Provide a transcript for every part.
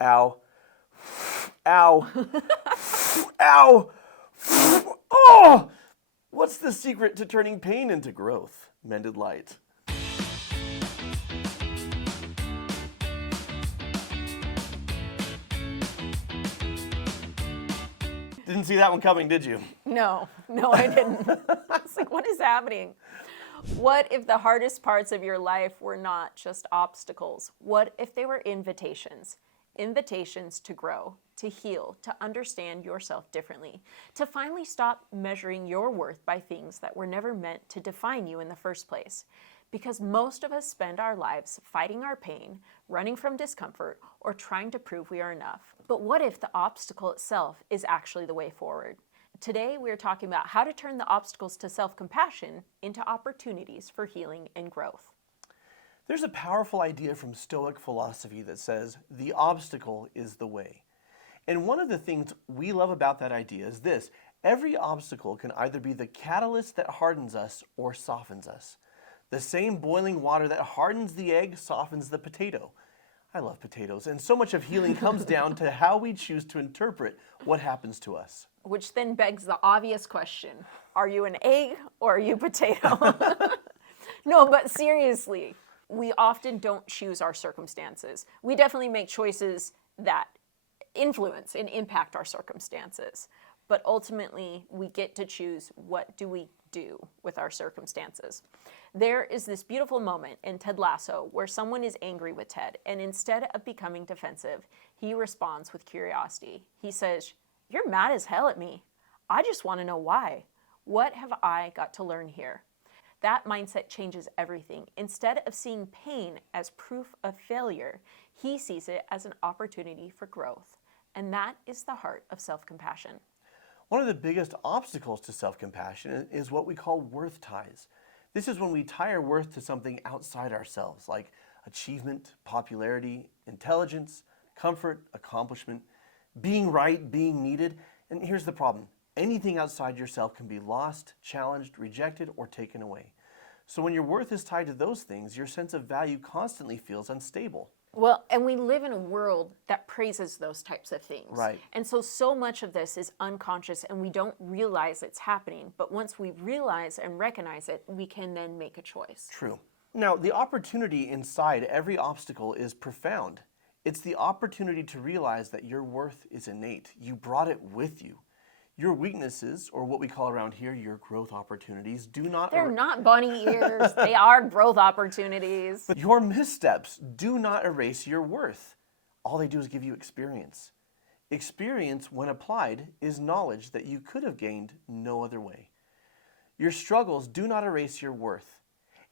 Ow. Ow. Ow. Oh! What's the secret to turning pain into growth? Mended Light. Didn't see that one coming, did you? No, I didn't. I was like, what is happening? What if the hardest parts of your life were not just obstacles? What if they were invitations? Invitations to grow, to heal, to understand yourself differently, to finally stop measuring your worth by things that were never meant to define you in the first place. Because most of us spend our lives fighting our pain, running from discomfort, or trying to prove we are enough. But what if the obstacle itself is actually the way forward? Today, we're talking about how to turn the obstacles to self-compassion into opportunities for healing and growth. There's a powerful idea from Stoic philosophy that says the obstacle is the way. And one of the things we love about that idea is this: every obstacle can either be the catalyst that hardens us or softens us. The same boiling water that hardens the egg softens the potato. I love potatoes, and so much of healing comes down to how we choose to interpret what happens to us. Which then begs the obvious question: are you an egg or are you a potato? No, but seriously, we often don't choose our circumstances. We definitely make choices that influence and impact our circumstances. But ultimately, we get to choose what do we do with our circumstances. There is this beautiful moment in Ted Lasso where someone is angry with Ted, and instead of becoming defensive, he responds with curiosity. He says, "You're mad as hell at me. I just want to know why. What have I got to learn here?" That mindset changes everything. Instead of seeing pain as proof of failure, he sees it as an opportunity for growth. And that is the heart of self-compassion. One of the biggest obstacles to self-compassion is what we call worth ties. This is when we tie our worth to something outside ourselves, like achievement, popularity, intelligence, comfort, accomplishment, being right, being needed. And here's the problem: anything outside yourself can be lost, challenged, rejected, or taken away. So when your worth is tied to those things, your sense of value constantly feels unstable. Well, and we live in a world that praises those types of things. Right. And so much of this is unconscious and we don't realize it's happening. But once we realize and recognize it, we can then make a choice. True. Now, the opportunity inside every obstacle is profound. It's the opportunity to realize that your worth is innate. You brought it with you. Your weaknesses, or what we call around here your growth opportunities, They're not bunny ears. They are growth opportunities. Your missteps do not erase your worth. All they do is give you experience. Experience, when applied, is knowledge that you could have gained no other way. Your struggles do not erase your worth.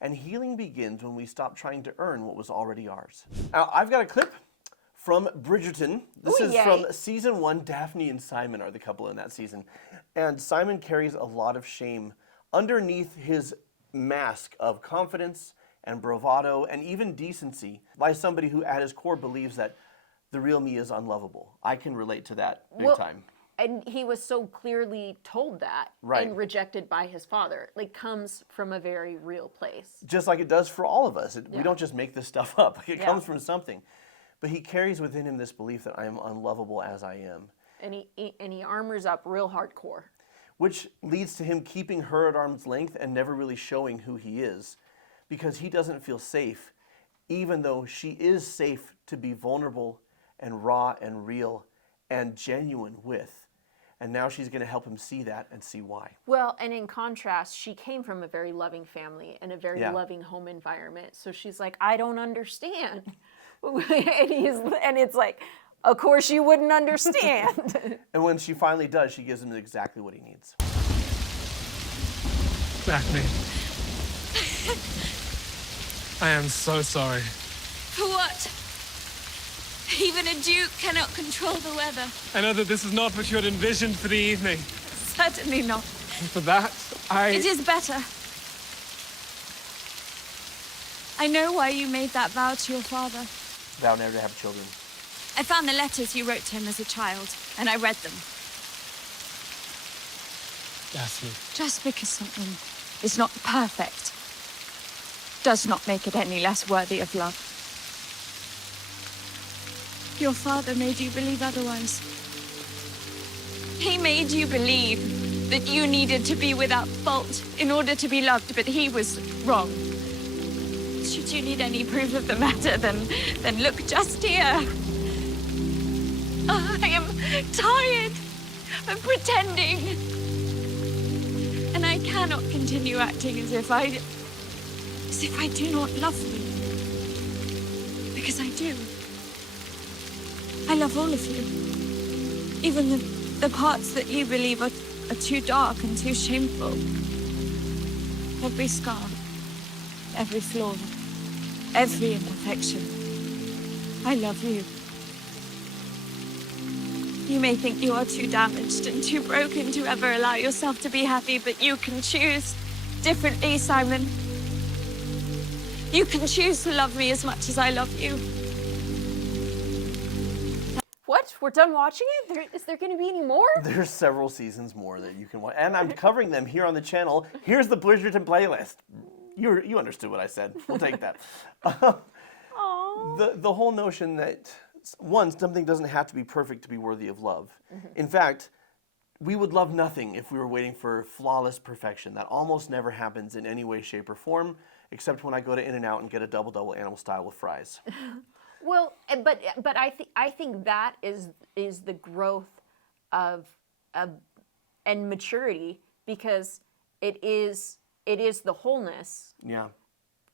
And healing begins when we stop trying to earn what was already ours. Now, I've got a clip from Bridgerton. This is from season 1. Daphne and Simon are the couple in that season. And Simon carries a lot of shame underneath his mask of confidence and bravado and even decency by somebody who at his core believes that the real me is unlovable. I can relate to that big time. And he was so clearly told that and rejected by his father. Like, comes from a very real place. Just like it does for all of us. We don't just make this stuff up. It comes from something. But he carries within him this belief that I am unlovable as I am. And he armors up real hardcore. Which leads to him keeping her at arm's length and never really showing who he is. Because he doesn't feel safe, even though she is safe to be vulnerable and raw and real and genuine with. And now she's going to help him see that and see why. Well, and in contrast, she came from a very loving family and a very loving home environment. So she's like, I don't understand. and it's like, of course you wouldn't understand. And when she finally does, she gives him exactly what he needs. Daphne. I am so sorry. For what? Even a duke cannot control the weather. I know that this is not what you had envisioned for the evening. Certainly not. And for that, It is better. I know why you made that vow to your father. Vow never to have children. I found the letters you wrote to him as a child, and I read them. Daphne. Just because something is not perfect does not make it any less worthy of love. Your father made you believe otherwise. He made you believe that you needed to be without fault in order to be loved, but he was wrong. Should you need any proof of the matter, then look just here. I am tired of pretending. And I cannot continue acting as if I do not love you. Because I do. I love all of you. Even the parts that you believe are too dark and too shameful. Every scar, every flaw, every imperfection. I love you. You may think you are too damaged and too broken to ever allow yourself to be happy, but you can choose differently, Simon. You can choose to love me as much as I love you. What? We're done watching it? Is there going to be any more? There's several seasons more that you can watch, and I'm covering them here on the channel. Here's the Bridgerton playlist. You understood what I said. We'll take that. The whole notion that, one, something doesn't have to be perfect to be worthy of love. In fact, we would love nothing if we were waiting for flawless perfection. That almost never happens in any way, shape, or form, except when I go to In-N-Out and get a double animal style with fries. Well, but I think that is the growth of and maturity, because it is the wholeness Yeah.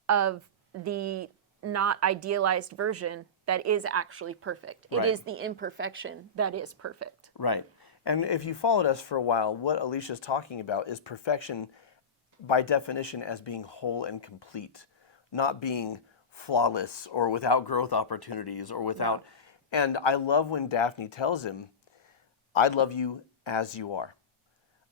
of the not idealized version that is actually perfect. It Right. is the imperfection that is perfect. Right. And if you followed us for a while, what Alicia's talking about is perfection by definition as being whole and complete, not being flawless or without growth opportunities or without. And I love when Daphne tells him, I love you as you are.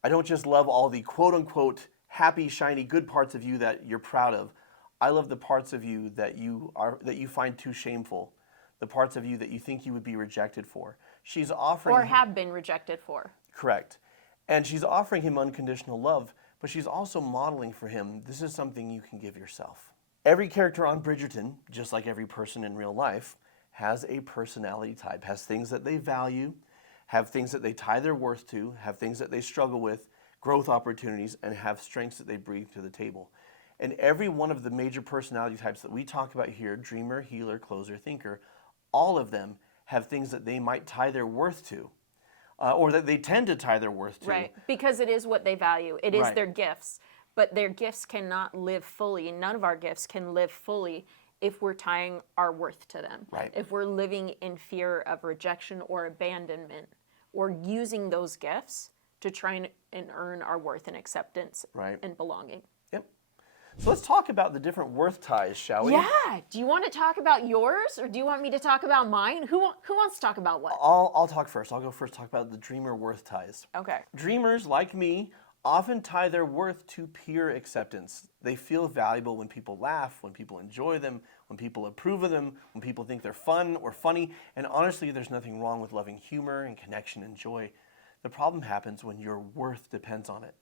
I don't just love all the quote unquote happy, shiny, good parts of you that you're proud of. I love the parts of you that you find too shameful, the parts of you that you think you would be rejected for. She's offering Or have been rejected for. Correct. And she's offering him unconditional love, but she's also modeling for him, this is something you can give yourself. Every character on Bridgerton, just like every person in real life, has a personality type, has things that they value, have things that they tie their worth to, have things that they struggle with, growth opportunities, and have strengths that they bring to the table. And every one of the major personality types that we talk about here, dreamer, healer, closer, thinker, all of them have things that they might tie their worth to, or that they tend to tie their worth to. Right, because it is what they value. It is Right. their gifts. But their gifts cannot live fully. None of our gifts can live fully if we're tying our worth to them. Right. If we're living in fear of rejection or abandonment, or using those gifts to try and earn our worth and acceptance Right. and belonging. Yep. So let's talk about the different worth ties, shall we? Yeah. Do you want to talk about yours, or do you want me to talk about mine? Who wants to talk about what? I'll talk first. I'll go first, talk about the dreamer worth ties. Okay. Dreamers, like me, often tie their worth to peer acceptance. They feel valuable when people laugh, when people enjoy them, when people approve of them, when people think they're fun or funny. And honestly, there's nothing wrong with loving humor and connection and joy. The problem happens when your worth depends on it.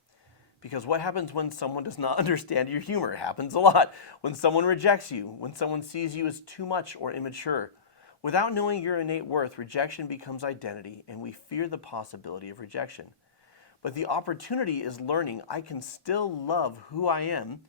Because what happens when someone does not understand your humor? It happens a lot. When someone rejects you, when someone sees you as too much or immature. Without knowing your innate worth, rejection becomes identity, and we fear the possibility of rejection. But the opportunity is learning I can still love who I am,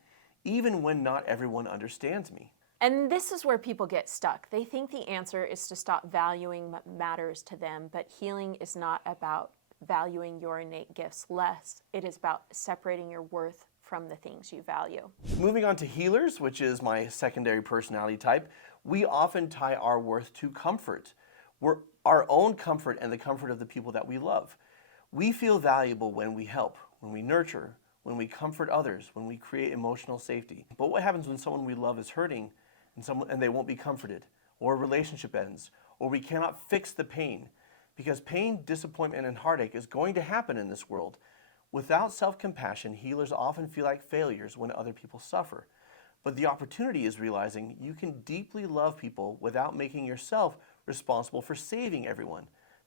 even when not everyone understands me. And this is where people get stuck. They think the answer is to stop valuing what matters to them, but healing is not about valuing your innate gifts less. It is about separating your worth from the things you value. Moving on to healers, which is my secondary personality type, we often tie our worth to comfort. We're our own comfort and the comfort of the people that we love. We feel valuable when we help, when we nurture, when we comfort others, when we create emotional safety. But what happens when someone we love is hurting and they won't be comforted, or a relationship ends, or we cannot fix the pain? Because pain, disappointment, and heartache is going to happen in this world. Without self-compassion, healers often feel like failures when other people suffer. But the opportunity is realizing you can deeply love people without making yourself responsible for saving everyone.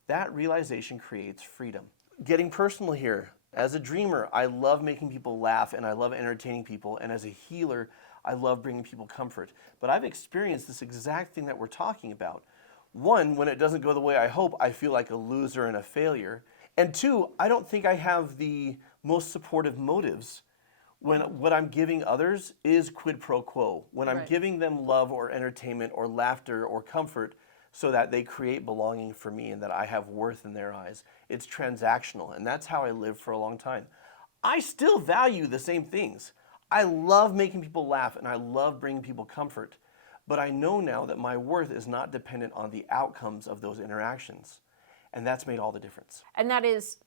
That realization creates freedom. Getting personal here, as a dreamer, I love making people laugh and I love entertaining people. And as a healer, I love bringing people comfort. But I've experienced this exact thing that we're talking about. One, when it doesn't go the way I hope, I feel like a loser and a failure. And two, I don't think I have the most supportive motives when what I'm giving others is quid pro quo. When I'm Right. giving them love or entertainment or laughter or comfort so that they create belonging for me and that I have worth in their eyes. It's transactional, and that's how I lived for a long time. I still value the same things. I love making people laugh and I love bringing people comfort. But I know now that my worth is not dependent on the outcomes of those interactions. And that's made all the difference. And that is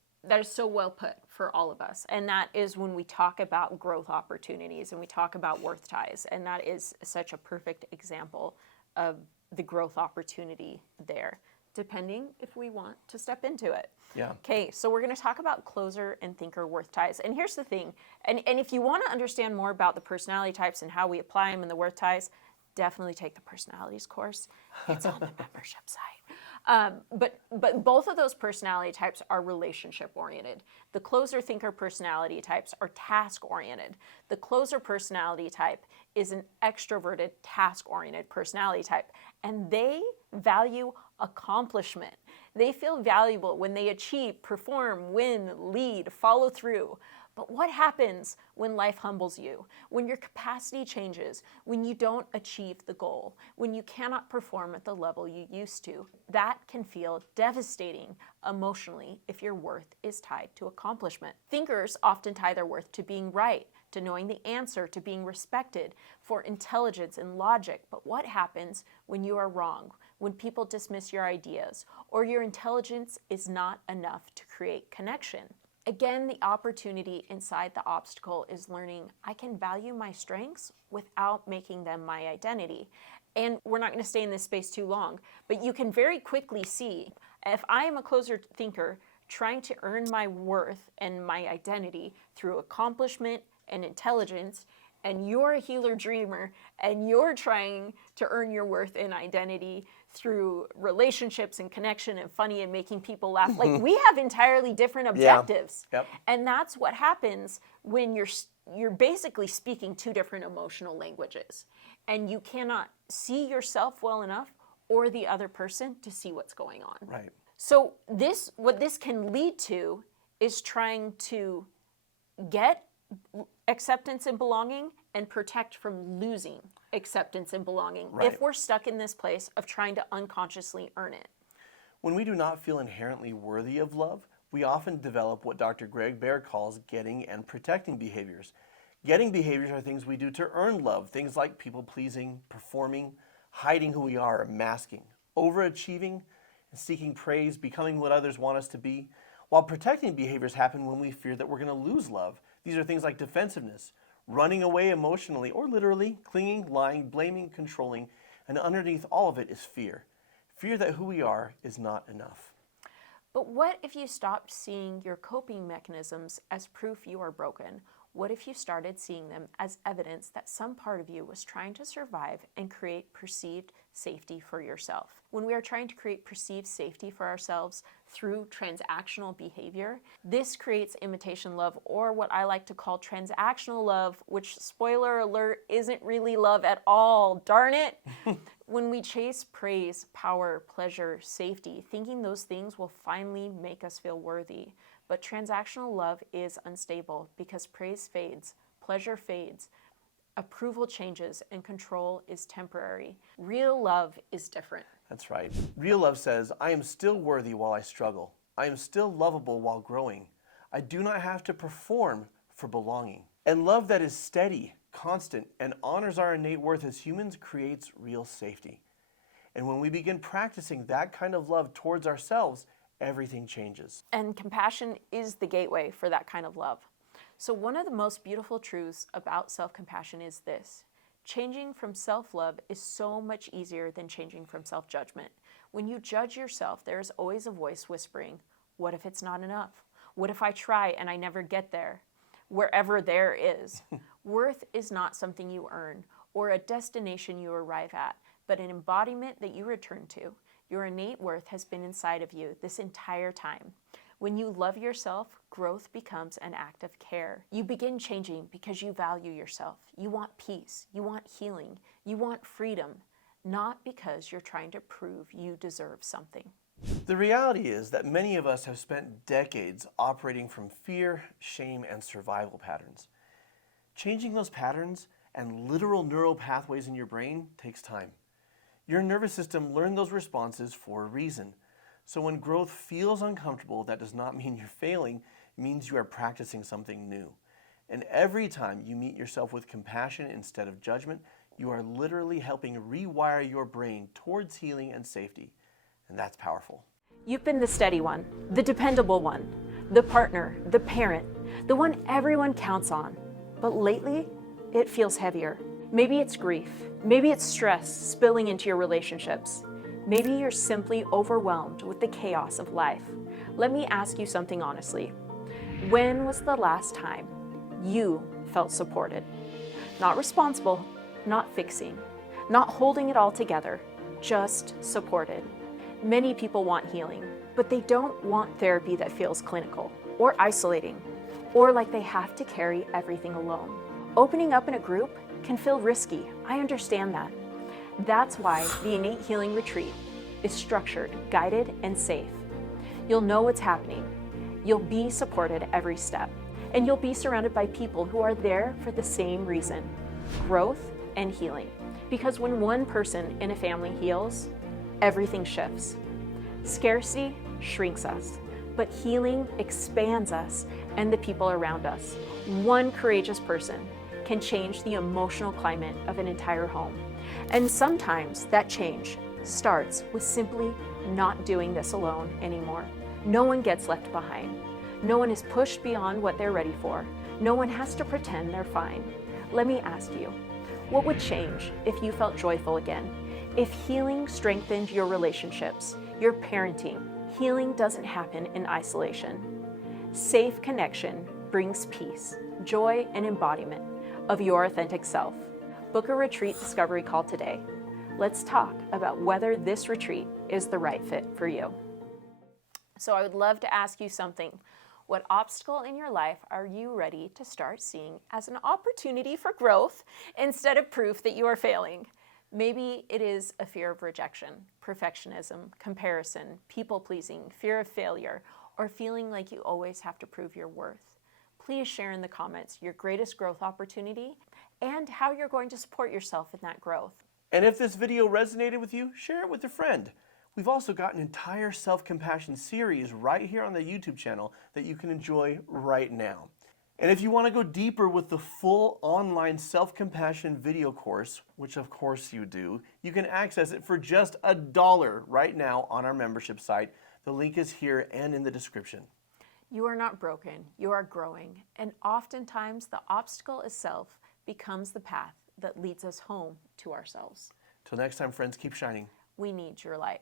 so well put for all of us. And that is when we talk about growth opportunities and we talk about worth ties. And that is such a perfect example of the growth opportunity there, depending if we want to step into it. Yeah. Okay, so we're going to talk about closer and thinker worth ties. And here's the thing, and if you want to understand more about the personality types and how we apply them in the worth ties, definitely take the personalities course. It's on the membership site. But both of those personality types are relationship oriented. The closer thinker personality types are task oriented. The closer personality type is an extroverted task oriented personality type, and they value accomplishment. They feel valuable when they achieve, perform, win, lead, follow through. But what happens when life humbles you? When your capacity changes, when you don't achieve the goal, when you cannot perform at the level you used to? That can feel devastating emotionally if your worth is tied to accomplishment. Thinkers often tie their worth to being right, to knowing the answer, to being respected, for intelligence and logic. But what happens when you are wrong, when people dismiss your ideas, or your intelligence is not enough to create connection? Again, the opportunity inside the obstacle is learning I can value my strengths without making them my identity. And we're not going to stay in this space too long, but you can very quickly see if I am a closer thinker trying to earn my worth and my identity through accomplishment and intelligence, and you're a healer dreamer and you're trying to earn your worth and identity through relationships and connection and funny and making people laugh. Like, we have entirely different objectives. Yep. And that's what happens when you're basically speaking two different emotional languages, and you cannot see yourself well enough or the other person to see what's going on. Right. So what this can lead to is trying to get acceptance and belonging and protect from losing acceptance and belonging Right. if we're stuck in this place of trying to unconsciously earn it. When we do not feel inherently worthy of love, we often develop what Dr. Greg Bear calls getting and protecting behaviors. Getting behaviors are things we do to earn love, things like people-pleasing, performing, hiding who we are, masking, overachieving, and seeking praise, becoming what others want us to be. While protecting behaviors happen when we fear that we're going to lose love. These are things like defensiveness, running away emotionally or literally, clinging, lying, blaming, controlling, and underneath all of it is fear. Fear that who we are is not enough. But what if you stopped seeing your coping mechanisms as proof you are broken? What if you started seeing them as evidence that some part of you was trying to survive and create perceived safety for yourself? When we are trying to create perceived safety for ourselves through transactional behavior, this creates imitation love, or what I like to call transactional love, which, spoiler alert, isn't really love at all, darn it. When we chase praise, power, pleasure, safety, thinking those things will finally make us feel worthy. But transactional love is unstable because praise fades, pleasure fades, approval changes, and control is temporary. Real love is different. That's right. Real love says, I am still worthy while I struggle. I am still lovable while growing. I do not have to perform for belonging. And love that is steady, constant, and honors our innate worth as humans creates real safety. And when we begin practicing that kind of love towards ourselves, everything changes. And compassion is the gateway for that kind of love. So one of the most beautiful truths about self-compassion is this: changing from self-love is so much easier than changing from self-judgment. When you judge yourself, there is always a voice whispering, what if it's not enough? What if I try and I never get there? Wherever there is. Worth is not something you earn or a destination you arrive at, but an embodiment that you return to. Your innate worth has been inside of you this entire time. When you love yourself, growth becomes an act of care. You begin changing because you value yourself. You want peace. You want healing. You want freedom. not because you're trying to prove you deserve something. The reality is that many of us have spent decades operating from fear, shame, and survival patterns. Changing those patterns and literal neural pathways in your brain takes time. Your nervous system learned those responses for a reason. So when growth feels uncomfortable, that does not mean you're failing, it means you are practicing something new. And every time you meet yourself with compassion instead of judgment, you are literally helping rewire your brain towards healing and safety. And that's powerful. You've been the steady one, the dependable one, the partner, the parent, the one everyone counts on. But lately, it feels heavier. Maybe it's grief. Maybe it's stress spilling into your relationships. Maybe you're simply overwhelmed with the chaos of life. Let me ask you something honestly. When was the last time you felt supported? Not responsible, not fixing, not holding it all together, just supported. Many people want healing, but they don't want therapy that feels clinical or isolating, or like they have to carry everything alone. Opening up in a group can feel risky. I understand that. That's why the Innate Healing Retreat is structured, guided, and safe. You'll know what's happening. You'll be supported every step, and you'll be surrounded by people who are there for the same reason: growth and healing. Because when one person in a family heals, everything shifts. Scarcity shrinks us, but healing expands us and the people around us. One courageous person can change the emotional climate of an entire home. And sometimes that change starts with simply not doing this alone anymore. No one gets left behind. No one is pushed beyond what they're ready for. No one has to pretend they're fine. Let me ask you, what would change if you felt joyful again? If healing strengthened your relationships, your parenting? Healing doesn't happen in isolation. Safe connection brings peace, joy, and embodiment of your authentic self. Book a retreat discovery call today. Let's talk about whether this retreat is the right fit for you. So I would love to ask you something. What obstacle in your life are you ready to start seeing as an opportunity for growth instead of proof that you are failing? Maybe it is a fear of rejection, perfectionism, comparison, people-pleasing, fear of failure, or feeling like you always have to prove your worth. Please share in the comments your greatest growth opportunity and how you're going to support yourself in that growth. And if this video resonated with you, share it with a friend. We've also got an entire self-compassion series right here on the YouTube channel that you can enjoy right now. And if you want to go deeper with the full online self-compassion video course, which of course you do, you can access it for just $1 right now on our membership site. The link is here and in the description. You are not broken, you are growing. And oftentimes the obstacle itself becomes the path that leads us home to ourselves. Till next time, friends, keep shining. We need your light.